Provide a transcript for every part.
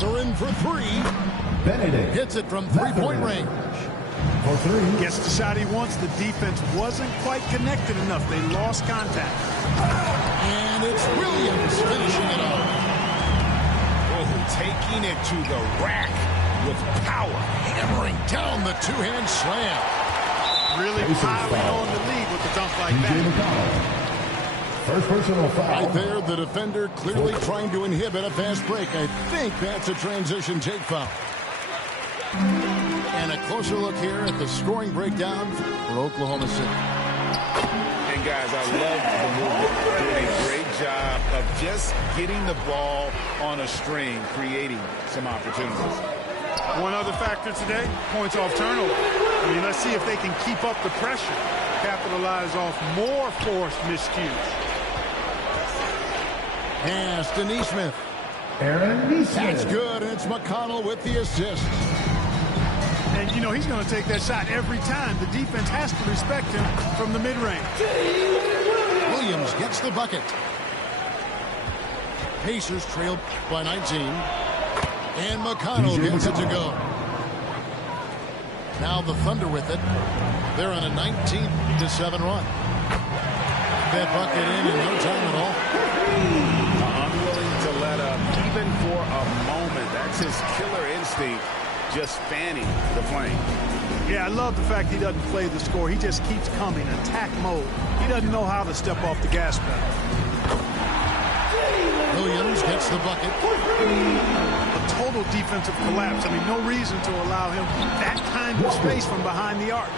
Mathurin for three. Benedict Hits it from three-point range. For three. Gets the shot he wants. The defense wasn't quite connected enough. They lost contact. And it's Williams finishing it off. Oh, taking it to the rack with power. Hammering down the two-hand slam. Really piling on the lead with a dunk like that. First personal foul. Right there, the defender clearly trying to inhibit a fast break. I think that's a transition take foul. And a closer look here at the scoring breakdown for Oklahoma City. And guys, I love the movement. Doing a great job of just getting the ball on a string, creating some opportunities. One other factor today, points off turnover. I mean, let's see if they can keep up the pressure, capitalize off more forced miscues. Pass to Neesmith. Aaron Neesmith. That's good, and it's McConnell with the assist. And, you know, he's going to take that shot every time. The defense has to respect him from the mid-range. Williams gets the bucket. Pacers trailed by 19. And McConnell gets it to go. Now the Thunder with it. They're on a 19-7 run. That bucket in no time at all. Unwilling to let up, even for a moment. That's his killer instinct, just fanning the flame. Yeah, I love the fact he doesn't play the score. He just keeps coming, attack mode. He doesn't know how to step off the gas pedal. Williams gets the bucket. A total defensive collapse. I mean, no reason to allow him that kind of space from behind the arc.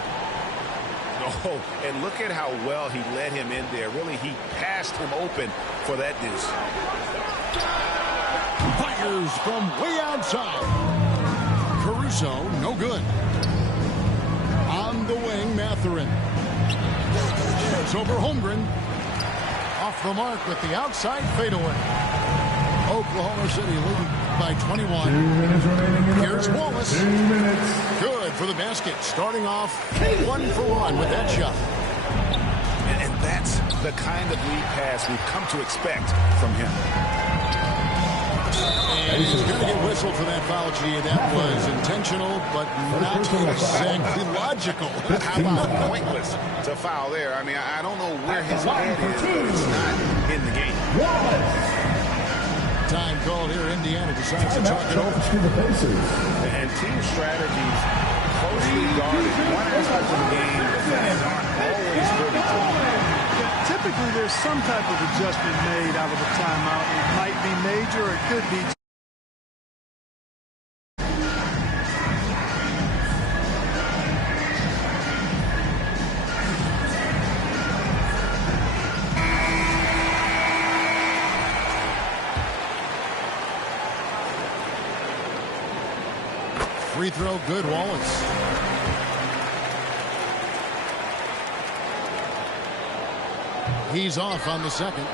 Oh, and look at how well he let him in there. Really, he passed him open for that deuce. Fires from way outside. Caruso, no good. On the wing, Mathurin. It's over Holmgren. Off the mark with the outside fadeaway. Oklahoma City leading by 21. 2 minutes remaining in the Here's first. Wallace. 2 minutes. Good for the basket. Starting off 1-for-1 with that shot. And that's the kind of lead pass we've come to expect from him. And he's going to get whistled for that foul, G. That was intentional, but not exactly logical. How about pointless to foul there? I mean, I don't know where his head is, but it's not in the game. Time called here. Indiana decides to chalk it over. And team strategies closely guarded. One aspect of the game, the fans aren't always privy to. Typically, there's some type of adjustment made out of a timeout. It might be major, it could be. Free throw, good, Wallace. He's off on the second.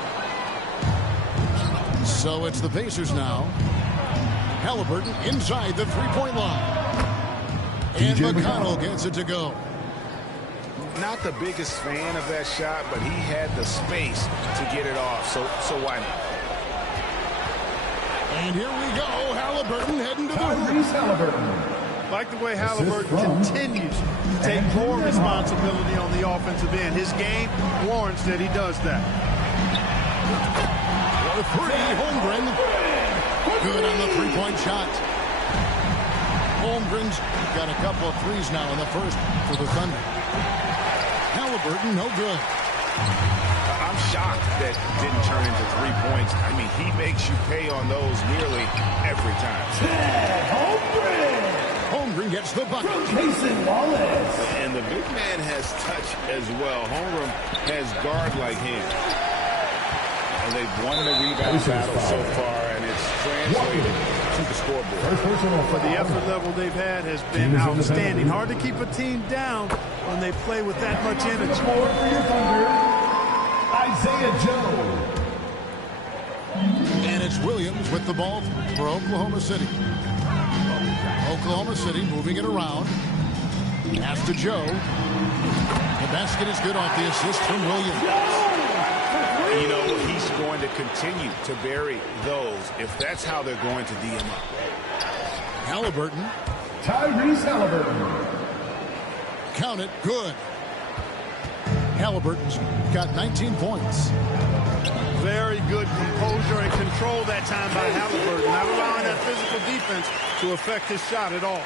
So it's the Pacers now. Halliburton inside the three-point line. And McConnell gets it to go. Not the biggest fan of that shot, but he had the space to get it off, so why not? And here we go. Halliburton heading to the hoop. Halliburton. Like the way Halliburton continues to take more responsibility on the offensive end. His game warrants that he does that. For three, Holmgren. Good on the three-point shot. Holmgren's got a couple of threes now in the first for the Thunder. Halliburton, no good. I'm shocked that didn't turn into 3 points. I mean, he makes you pay on those nearly every time. Holmgren gets the bucket. Wallace. And the big man has touch as well. Holmgren has guard like him. And they've won the rebound battle so far, and it's translated to the scoreboard. But the effort level they've had has been outstanding. Hard to keep a team down when they play with that much energy. Score for your Thunder, Isaiah Joe. And it's Williams with the ball for Oklahoma City. Oklahoma City moving it around. Pass to Joe. The basket is good off the assist from Williams. You know, he's going to continue to bury those if that's how they're going to D him up. Halliburton. Tyrese Halliburton. Count it. Good. Halliburton's got 19 points. Very good composure and control that time by Halliburton, not allowing that physical defense to affect his shot at all.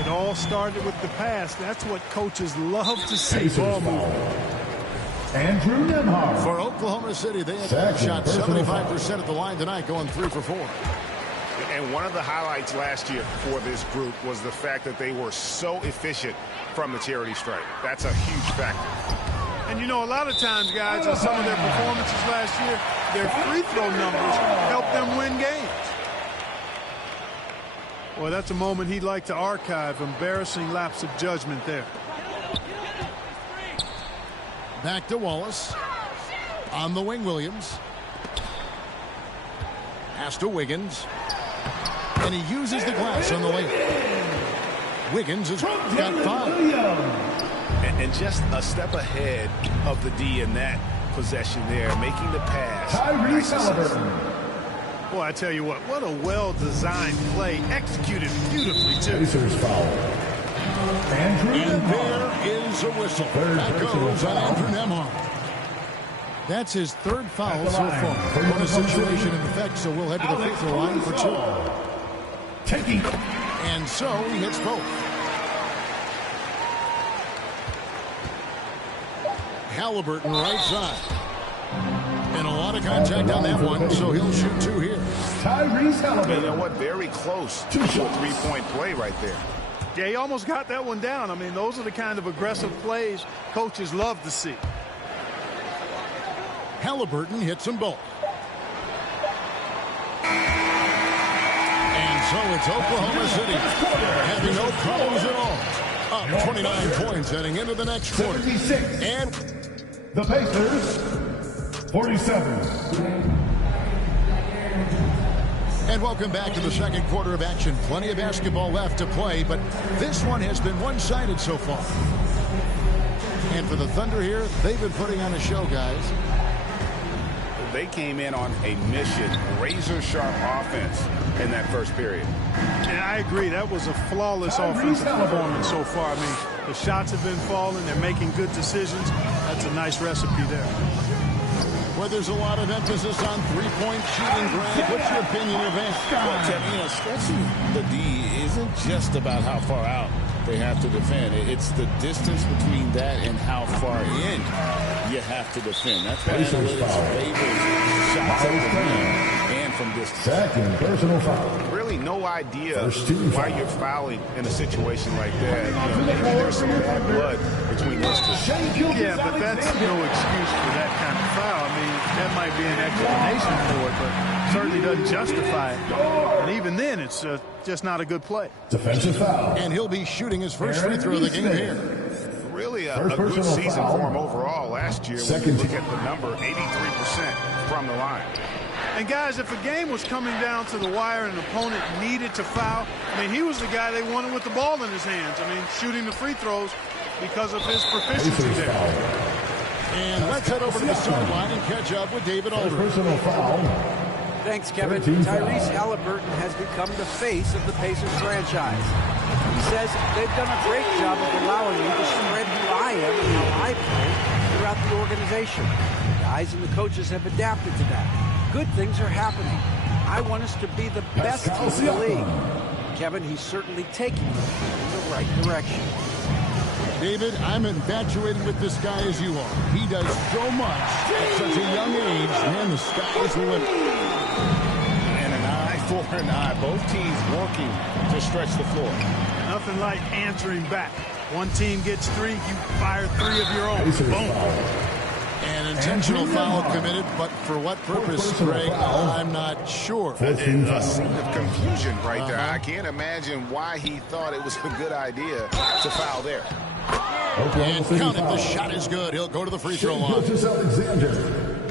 It all started with the pass. That's what coaches love to see. Ball movement. Andrew Nembhard. For Oklahoma City, they had shot 75% at the line tonight, going 3 for 4. And one of the highlights last year for this group was the fact that they were so efficient from the charity stripe. That's a huge factor. And, you know, a lot of times, guys, in some of their performances last year, their free throw numbers helped them win games. Boy, that's a moment he'd like to archive. Embarrassing lapse of judgment there. Back to Wallace. On the wing, Williams. Pass to Wiggins. And he uses the glass on the lane. Wiggins has got 5. And just a step ahead of the D in that possession there, making the pass. Tyrese Halliburton. Boy, I tell you what a well-designed play, executed beautifully, too. Pacers foul. Andrew And Nembhard. there is a whistle. That goes on Andrew Nembhard. That's his 3rd foul so far. On a situation in effect, so we'll head to the free throw line for 2. Taking. And so he hits both. Halliburton right side. And a lot of contact on that one, so he'll shoot 2 here. Tyrese Halliburton. You know what? Very close to a 3-point play right there. Yeah, he almost got that one down. I mean, those are the kind of aggressive plays coaches love to see. Halliburton hits them both. And so it's Oklahoma City having no problems at all. Up 29 points heading into the next quarter. 76. And the Pacers, 47. And welcome back to the second quarter of action. Plenty of basketball left to play, but this one has been one-sided so far. And for the Thunder here, they've been putting on a show, guys. They came in on a mission, razor-sharp offense in that first period. And I agree. That was a flawless offensive performance so far. I mean, the shots have been falling. They're making good decisions. That's a nice recipe there. Where there's a lot of emphasis on three-point shooting, Grant. What's your opinion of that? Well, Tim, you know, stretching the D isn't just about how far out they have to defend. It's the distance between that and how far in you have to defend. That's why analytics favors shots at the rim and from distance. Second personal foul. Really no idea why you're fouling in a situation like that. You know, maybe there's some bad blood between those two. Yeah, but that's no excuse for that kind of foul. I mean, that might be an explanation for it, but certainly doesn't justify it. And even then, it's just not a good play. Defensive foul. And he'll be shooting his first free throw of the game here. Really a good season for him overall last year. When you look at the number, 83% from the line. And guys, if a game was coming down to the wire and an opponent needed to foul, I mean, he was the guy they wanted with the ball in his hands. I mean, shooting the free throws because of his proficiency there. And let's head over to the sideline and catch up with David Aldridge. Personal foul. Thanks, Kevin. Tyrese Halliburton has become the face of the Pacers franchise. He says they've done a great job of allowing me to spread who I am and how I play throughout the organization. The guys and the coaches have adapted to that. Good things are happening. I want us to be the best team in the league. Kevin, he's certainly taking them in the right direction. David, I'm infatuated with this guy as you are. He does so much at such a young age. Man, the sky is the limit. And an eye for an eye. Both teams working to stretch the floor. Nothing like answering back. One team gets 3, you fire 3 of your own. Boom. An intentional foul committed, but for what purpose, Greg, I'm not sure. A scene of confusion right there. I can't imagine why he thought it was a good idea to foul there. And count it, the shot is good. He'll go to the free throw line.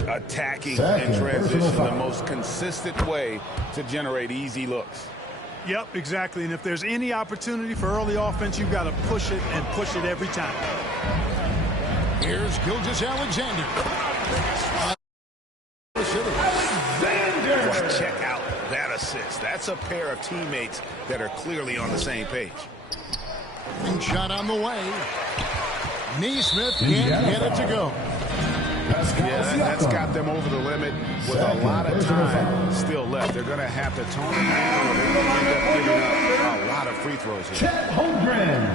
Attacking in transition, the most consistent way to generate easy looks. Yep, exactly. And if there's any opportunity for early offense, you've got to push it and push it every time. Here's Gilgeous-Alexander. Well, check out that assist. That's a pair of teammates that are clearly on the same page. And shot on the way. Neesmith can't get it to go. Yeah, that's got them over the limit with a lot of time still left. They're going to have to tone it down, or they're going to end up giving up a lot of free throws here. Chet Holmgren.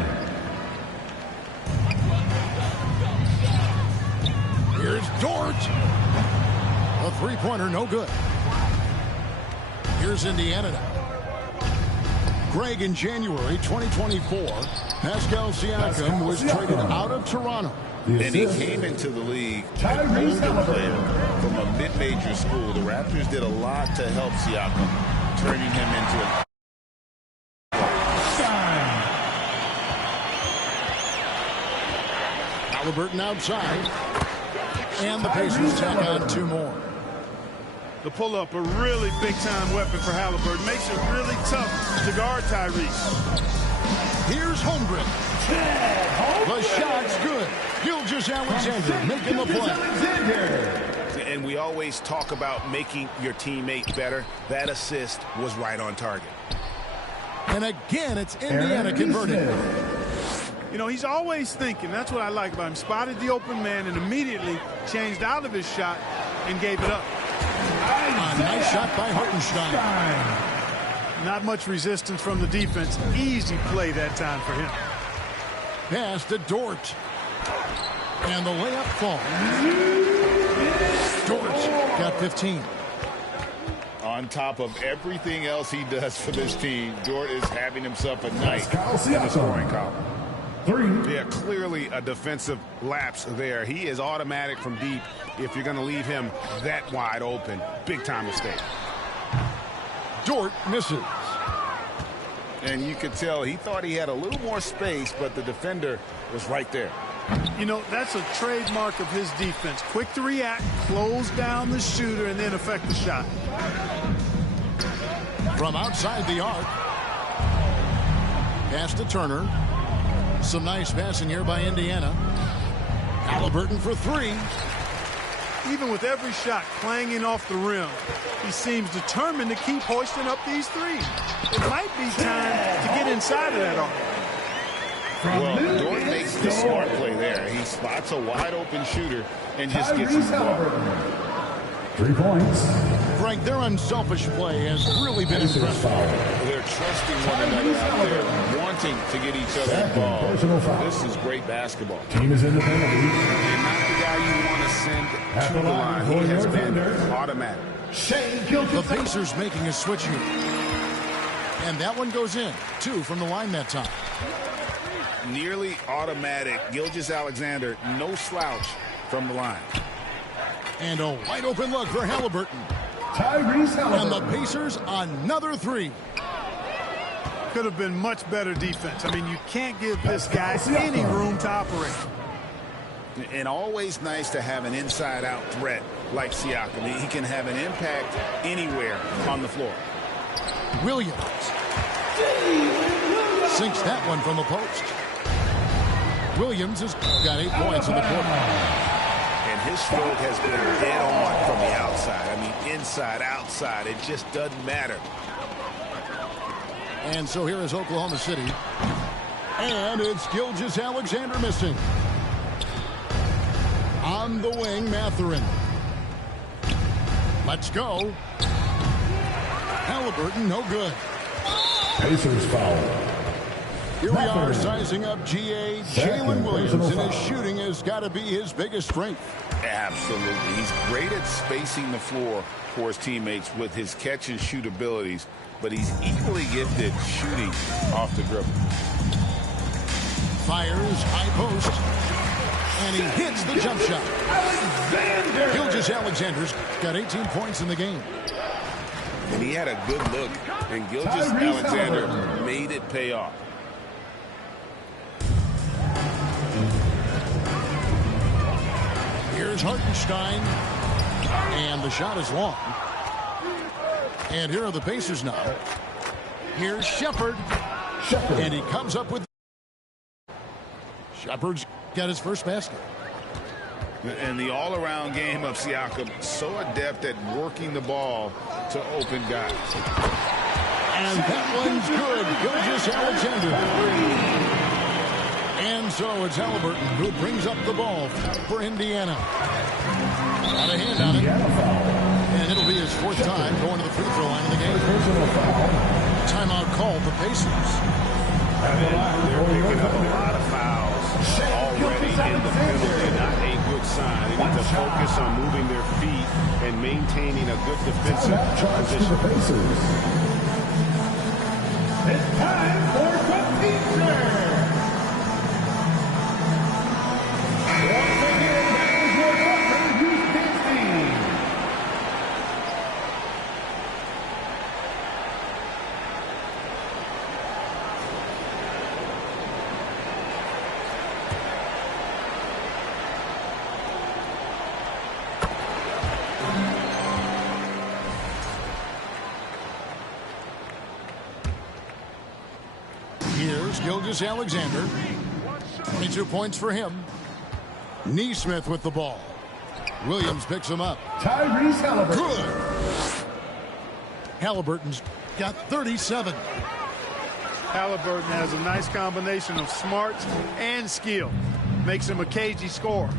Here's Dort. A three-pointer, no good. Here's Indiana now. Greg, in January 2024, Pascal Siakam was traded out of Toronto. And he came into the league an older player from a mid-major school. The Raptors did a lot to help Siakam, turning him into a... Halliburton outside. And the Pacers tack on two more. The pull-up, a really big-time weapon for Halliburton. Makes it really tough to guard Tyrese. Here's Holmgren. The shot's good. Gilgeous-Alexander making the play. And we always talk about making your teammate better. That assist was right on target. And again, it's Indiana converting. You know, he's always thinking. That's what I like about him. Spotted the open man and immediately changed out of his shot and gave it up. A nice shot by Hartenstein. Not much resistance from the defense. Easy play that time for him. Pass to Dort. And the layup falls. Dort got 15. On top of everything else he does for this team, Dort is having himself a night in the scoring column. Yeah, clearly a defensive lapse there. He is automatic from deep if you're going to leave him that wide open. Big-time mistake. Dort misses. And you could tell he thought he had a little more space, but the defender was right there. You know, that's a trademark of his defense. Quick to react, close down the shooter, and then affect the shot. From outside the arc. Pass to Turner. Some nice passing here by Indiana. Halliburton for three. Even with every shot clanging off the rim, he seems determined to keep hoisting up these threes. It might be time to get inside of that arc. Well, Dort makes the smart play there. He spots a wide-open shooter and just gets his ball. 3 points. Frank, their unselfish play has really been impressive. They're trusting one another out there, wanting to get each other involved. This is great basketball. Team is in the penalty. And not the guy you want to send to the line. He has been automatic. The Pacers making a switch here. And that one goes in. 2 from the line that time. Nearly automatic. Gilgeous-Alexander, no slouch from the line. And a wide open look for Halliburton. Tyrese Halliburton. And the Pacers another 3. Could have been much better defense. I mean, you can't give this guy any room to operate. And always nice to have an inside-out threat like Siakam. He can have an impact anywhere on the floor. Williams sinks that one from the post. Williams has got 8 points in the quarter. And his stroke has been dead on from the outside. I mean, inside, outside, it just doesn't matter. And so here is Oklahoma City. And it's Gilgeous-Alexander missing. On the wing, Mathurin. Let's go. Halliburton, no good. Pacers foul. Here we are sizing up GA Jalen Williams, and his shooting has got to be his biggest strength. Absolutely. He's great at spacing the floor for his teammates with his catch and shoot abilities, but he's equally gifted shooting off the dribble. Fires, high post, and he hits the jump shot. Gilgeous-Alexander's got 18 points in the game. And he had a good look, and Gilgeous-Alexander made it pay off. Here's Hartenstein, and the shot is long. And here are the Pacers now. Here's Shepherd, and he comes up with... Shepherd's got his first basket. And the all-around game of Siakam, so adept at working the ball to open guys. And that one's good. Gilgeous-Alexander. And so it's Halliburton who brings up the ball for Indiana. Got a hand on it. And it'll be his fourth time going to the free throw line of the game. Timeout called the Pacers. They're picking up a lot of fouls already in the penalty. Not a good sign. They need to focus on moving their feet and maintaining a good defensive position. It's time for the Pacers. Once again, that is your Butler, Houston. Here's Gilgeous-Alexander. 22 points for him. Neesmith with the ball. Williams picks him up. Tyrese Halliburton. Good. Halliburton's got 37. Halliburton has a nice combination of smarts and skill. Makes him a cagey scorer.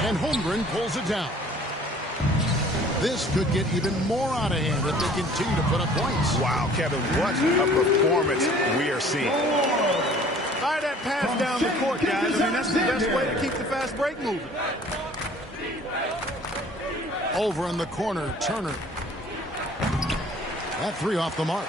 And Holmgren pulls it down. This could get even more out of hand if they continue to put up points. Wow, Kevin, what a performance we are seeing. Fire that pass down the court, guys. I mean, that's the best way to keep the fast break moving. Over in the corner, Turner. That three off the mark.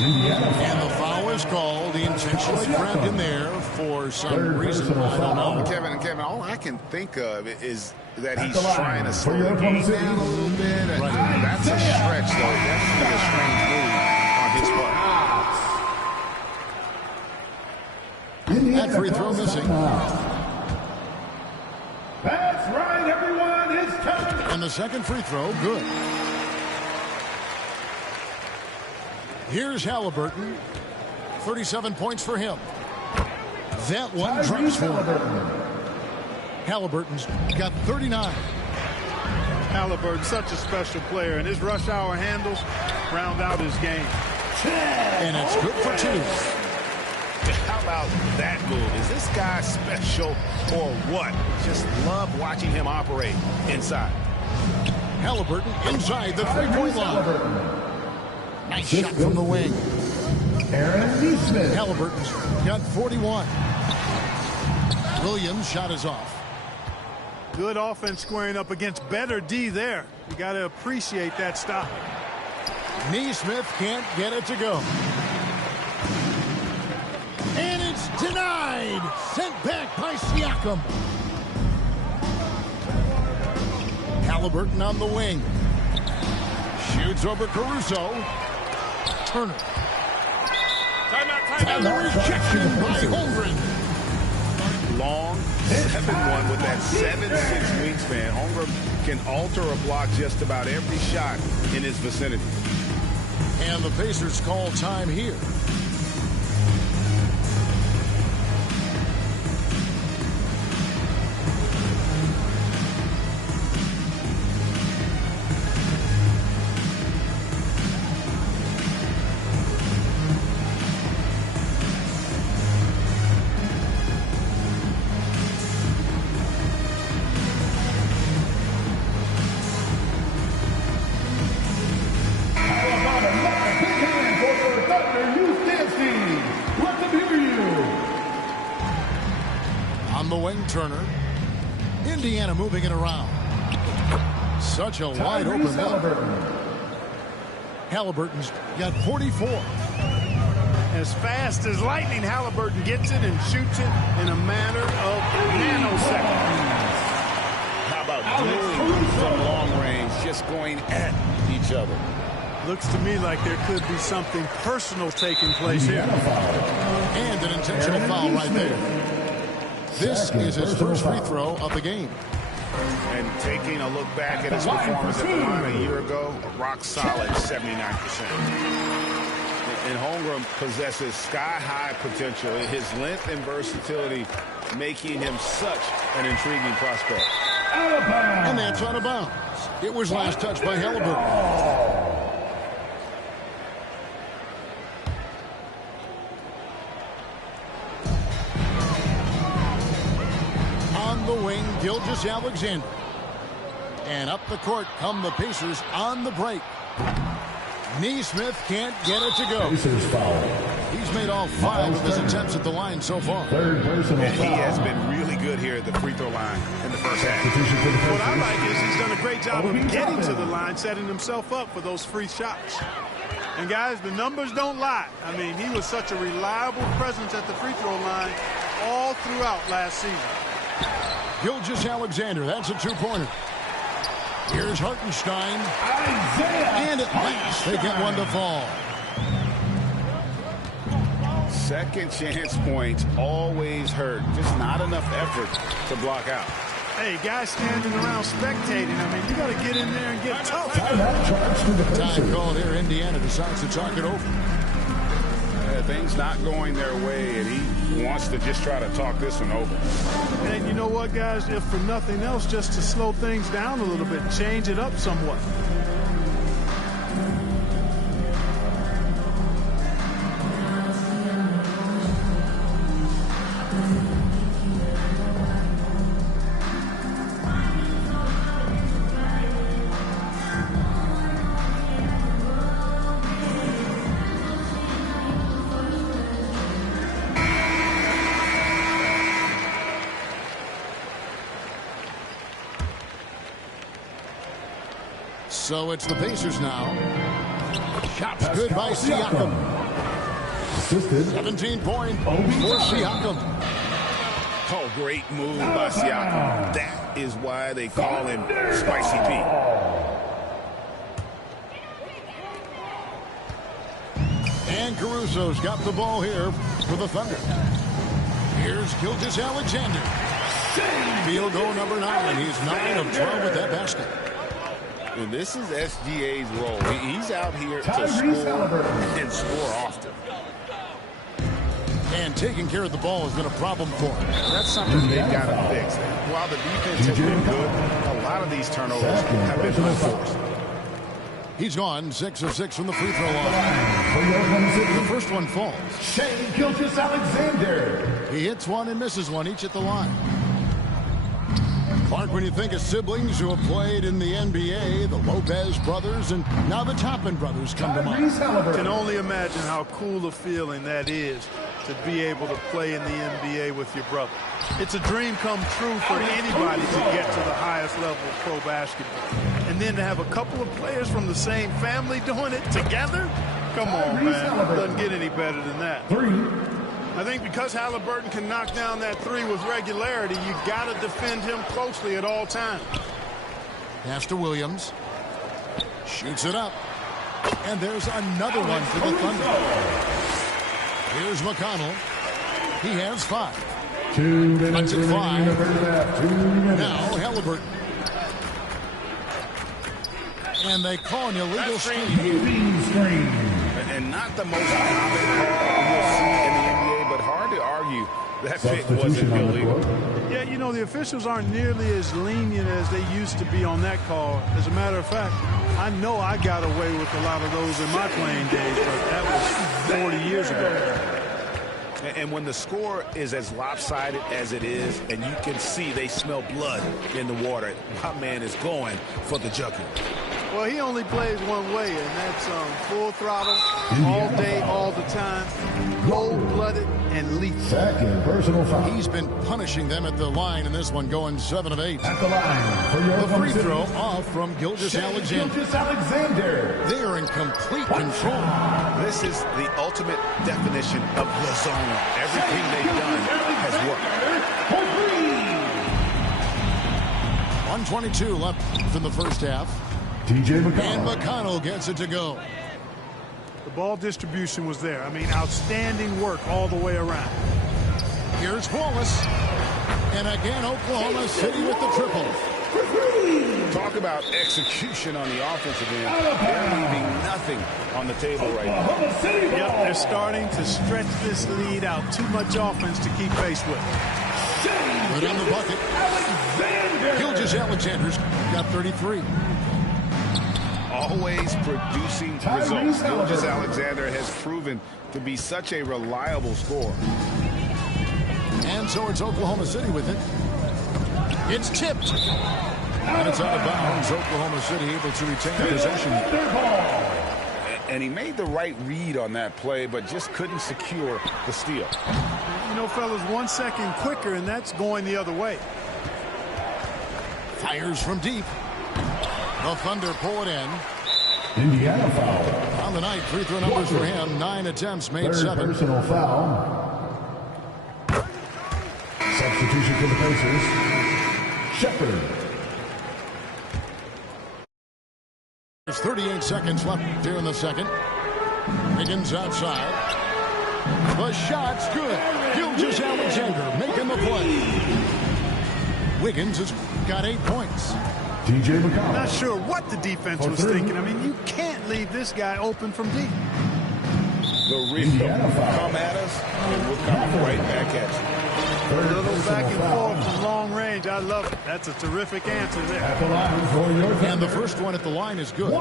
And the foul is called. He intentionally grabbed him there for some reason. I don't know. Kevin, all I can think of is that he's trying to slow the game down a little bit. That's a stretch, though. Definitely a strange move on his part. That free throw missing. That's right, everyone. It's time. And the second free throw, good. Here's Halliburton. 37 points for him. That one drops for him. Halliburton's got 39. Halliburton, such a special player, and his rush hour handles round out his game. And it's good for two. How about that move? Is this guy special or what? Just love watching him operate inside. Halliburton inside the three-point line. Nice shot from the wing. Aaron Neesmith. Halliburton's got 41. Williams' shot is off. Good offense squaring up against better D there. You got to appreciate that stop. Neesmith can't get it to go. And it's denied. Sent back by Siakam. Halliburton on the wing. Shoots over Caruso. Turner. And the rejection by Holmgren. Long 7-1 with that 7'6" wingspan. Holmgren can alter a block just about every shot in his vicinity. And the Pacers call time here. Turner. Indiana moving it around. Such a wide open Halliburton. Halliburton's got 44. As fast as lightning, Halliburton gets it and shoots it in a matter of nanoseconds. How about dueling from long range, just going at each other? Looks to me like there could be something personal taking place here. And an intentional foul right there. This is his first free throw of the game. And taking a look back at his performance at the line a year ago, a rock solid 79%. And Holmgren possesses sky-high potential. His length and versatility making him such an intriguing prospect. And that's out of bounds. It was last touched by Halliburton. On the wing, Gilgeous-Alexander. And up the court come the Pacers on the break. Neesmith can't get it to go. Pacers foul. He's made all 5 of his attempts at the line so far. Third personal And he foul. has been really good here at the free throw line in the first half. Substitution for the What I Pacers. like is he's done a great job of Obi getting to Toppin. the line, setting himself up for those free shots. And guys, the numbers don't lie. I mean, he was such a reliable presence at the free throw line all throughout last season. Gilgeous-Alexander, that's a 2-pointer. Here's Hartenstein. Isaiah And at last, they get one to fall. Second chance points always hurt. Just not enough effort to block out. Hey, guys standing around spectating. I mean, you got to get in there and get tough. Timeout charge to the Time Pacers. called here. Indiana decides to talk it over. Things not going their way, and he wants to just try to talk this one over. And you know what, guys? If for nothing else, just to slow things down a little bit, change it up somewhat. So it's the Pacers now. Shots good by Siakam. Assisted. 17 point for Obi Siakam. Oh, great move by Siakam. That is why they call him Spicy Pete. And Caruso's got the ball here for the Thunder. Here's Gilgeous-Alexander. Field goal number 9. He's 9 of 12 with that basket. And this is SGA's role. He's out here to Tyrese score Halliburton. and score often. And taking care of the ball has been a problem for him. That's something they've got to fix. While the defense has been good, a lot of these turnovers have been unforced. He's gone 6 of 6 from the free throw line. The first one falls. Shane Gilgeous-Alexander. He hits one and misses one, each at the line. Clark, when you think of siblings who have played in the NBA, the Lopez brothers and now the Toppin brothers come to mind. Tyrese Halliburton. Can only imagine how cool a feeling that is to be able to play in the NBA with your brother. It's a dream come true for anybody to get to the highest level of pro basketball. And then to have a couple of players from the same family doing it together? Come on, man. It doesn't get any better than that. 3. I think because Halliburton can knock down that 3 with regularity, you got to defend him closely at all times. Pass to Williams. Shoots it up. And there's another one for the Thunder. Here's McConnell. He has 5. 2 minutes Cuts it remaining in the 5. first half. 2 minutes. Now Halliburton. And they call an illegal screen. Heaving screen. And not the most common call you'll see in the NBA, but hard to argue that pick wasn't Substitution on the illegal. court. Yeah, you know, the officials aren't nearly as lenient as they used to be on that call. As a matter of fact, I know I got away with a lot of those in my playing days, but that was 40 years ago. And when the score is as lopsided as it is, and you can see they smell blood in the water, my man is going for the jugular. Well, he only plays one way, and that's full throttle, all day, all the time, cold-blooded and lethal. Second personal foul. He's been punishing them at the line in this one, going 7 of 8. At the line for your The free City. throw off from Gilgeous-Alexander. Gilgeous-Alexander. They are in complete control. This is the ultimate definition of the zone. Everything they've done has worked. For 1:22 left in the first half. TJ And McConnell. McConnell gets it to go. The ball distribution was there. I mean, outstanding work all the way around. Here's Wallace. And again, Oklahoma City with the triple. Talk about execution on the offensive end. They're leaving nothing on the table right now. Yep, they're starting to stretch this lead out. Too much offense to keep pace with. Right on the bucket. Alexander's got 33. Always producing results. Alexander has proven to be such a reliable scorer. And so it's Oklahoma City with it. It's tipped. And it's out of bounds. Oklahoma City able to retain possession. And he made the right read on that play, but just couldn't secure the steal. You know, fellas, 1 second quicker, and that's going the other way. Fires from deep. The Thunder pull it in. Indiana foul. On the night, free throw numbers for him. 9 attempts, made 7. Personal foul. Substitution for the Pacers. Shepard. There's 38 seconds left here in the second. Higgins outside. The shot's good. Alexander making the play. Wiggins has got 8 points. TJ McConnell. Not sure what the defense was thinking. I mean, you can't leave this guy open from deep. The rebound come at us, and we'll come right back at you. A little back and forth from long range. I love it. That's a terrific answer there. And the first one at the line is good.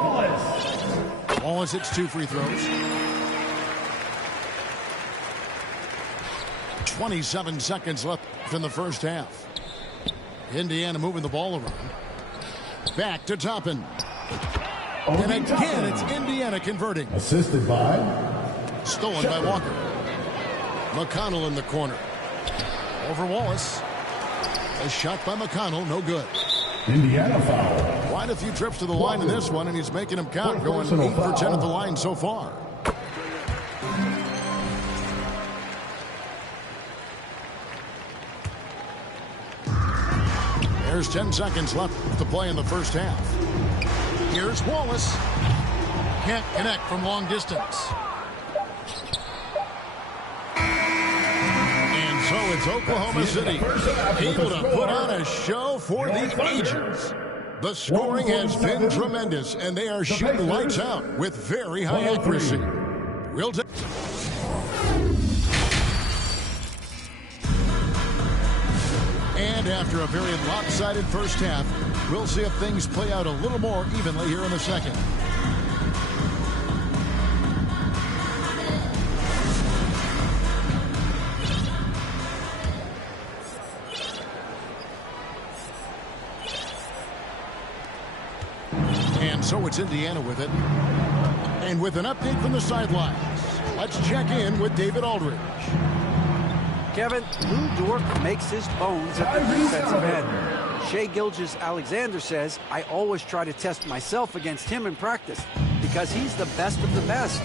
Wallace hits 2 free throws. 27 seconds left in the first half. Indiana moving the ball around. Back to Toppin. And again, it's Indiana converting. Assisted by. Stolen by Walker. McConnell in the corner. Over Wallace. A shot by McConnell, no good. Indiana foul. Quite a few trips to the line in this one, and he's making them count, going 8 for 10 at the line so far. There's 10 seconds left to play in the first half. Here's Wallace. Can't connect from long distance. And so it's Oklahoma City able to put on a show for the ages. The scoring has been tremendous, and they are shooting lights out with very high accuracy. We'll take. And after a very lopsided first half, we'll see if things play out a little more evenly here in the second. And so it's Indiana with it. And with an update from the sidelines, let's check in with David Aldridge. Kevin, Lou Dort makes his bones at the defensive end. Shai Gilgeous-Alexander says, I always try to test myself against him in practice because he's the best of the best.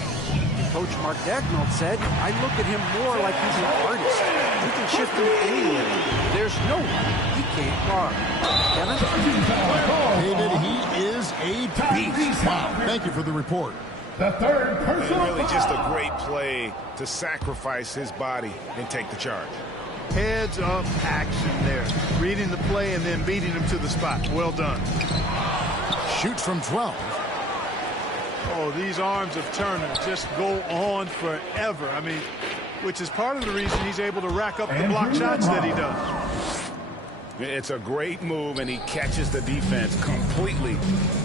Coach Mark Dagnall said, I look at him more like he's an artist. We can shift him anywhere. There's no one he can't guard. Kevin? David, he is a beast. Wow. Thank you for the report. The third personal Really just a great play to sacrifice his body and take the charge. Heads up action there. Reading the play and then beating him to the spot. Well done. Shoots from 12. Oh, these arms of Turner just go on forever. I mean, which is part of the reason he's able to rack up the block shots that he does. It's a great move, and he catches the defense completely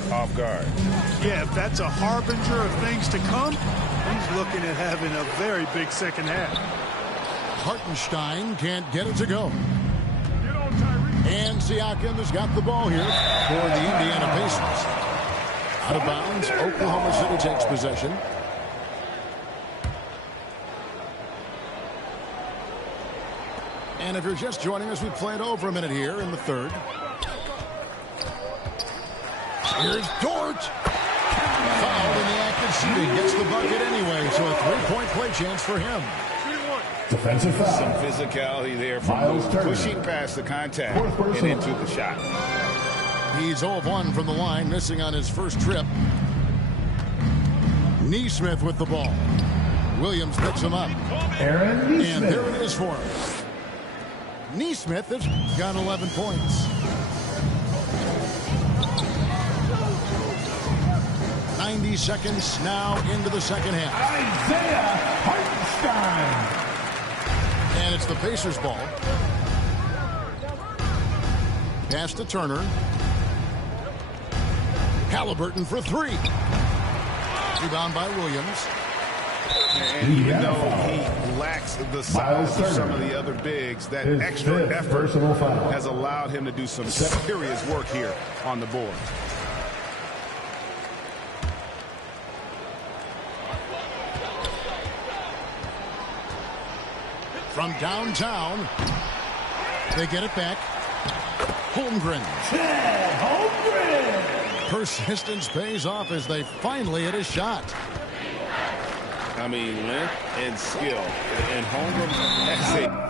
off guard. Yeah, if that's a harbinger of things to come, he's looking at having a very big second half. Hartenstein can't get it to go. And Siakam has got the ball here for the Indiana Pacers. Out of bounds, Oklahoma City takes possession. And if you're just joining us, we played over a minute here in the third. Here's Dort. Fouled in the act of shooting. Gets the bucket anyway, so a 3-point play chance for him. defensive foul. Some physicality there from pushing past the contact and into the shot. He's 0 of 1 from the line, missing on his first trip. Neesmith with the ball. Williams picks him up. Aaron Neesmith. And there it is for him. Neesmith has got 11 points. 90 seconds now into the second half. Isaiah Hartenstein. And it's the Pacers ball. Pass to Turner. Halliburton for three. Rebound by Williams. And even though he lacks the size of some of the other bigs, that extra effort has allowed him to do some serious work here on the board. From downtown, they get it back. Holmgren. Persistence pays off as they finally hit a shot. I mean, length and skill. And Holmgren has a